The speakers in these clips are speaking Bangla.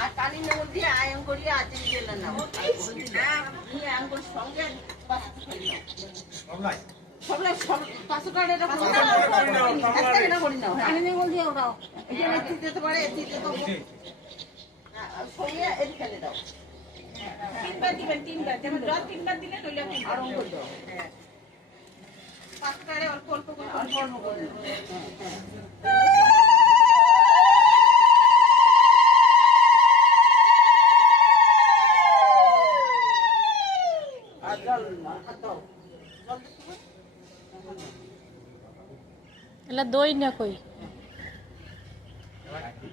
আর কালি নেব দিয়ে আয়ন করি আছে গেল না এই আঙ্গুল সঙ্গে সবলাই সব 500 টাকা এটা একটা না করি না কালি নেব দিয়ে ওরাও এখানে দিতে পারে দিতে তো সঙ্গে এর ফেলে দাও তিনবার দিবেন তিনবার যেমন 3বার দিলে তৈলে আর অঙ্ক দাও হ্যাঁ 500 টাকা অল্প অল্প করে অল্প অল্প করে এলা দই না কই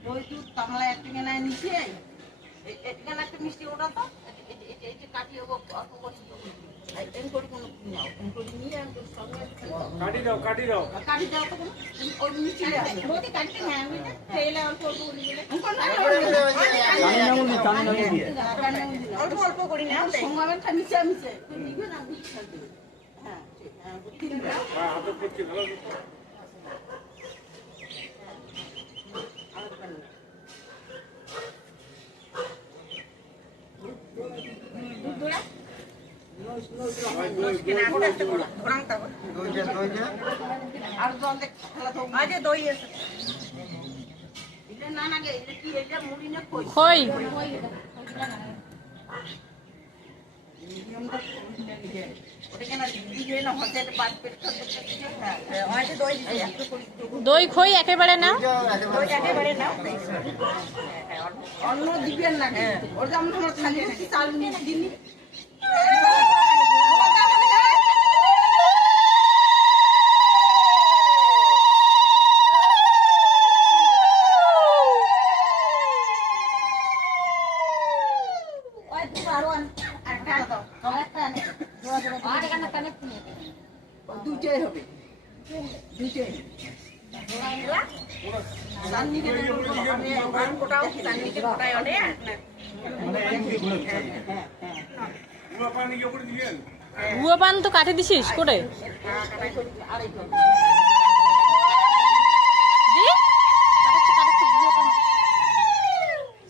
দই দুধ তামলা একটুকে নাই নিচে এখানে একটা মিষ্টি ওটা তো এই যে কাটিয়ে অল্প করে এম করে কোনো নাও এম করে নিয়ে আমি সঙ্গে কাটি দাও তো কোনো ওই মিষ্টি আছে বলতে কাটতে না আমি না তেল অল্প অল্প করে দিলে অল্প অল্প করি না সঙ্গে খালি নিচে মিশে তুই নিবে না আমি খাইতে হ্যাঁ ঠিক হ্যাঁ বুদ্ধি দিবা হ্যাঁ হাতে করতে ভালো খই দই খই একেবারে না অন্য দিবেন না ওর যেমন আমার খালি চাল দিন দুইটাই হবে দুইটাই গুয়া পান তো কাটে দিছিস করে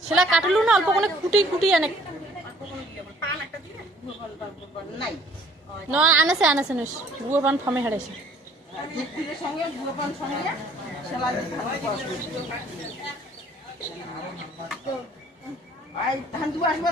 সেটা কাটলু না অল্প করে কুটি কুটি আনে না আনাছে আনাছে নস গুয়া পান ফমে হারাইছে সঙ্গে গুয়াপান সঙ্গে সেলাই ধান দুবার আসবে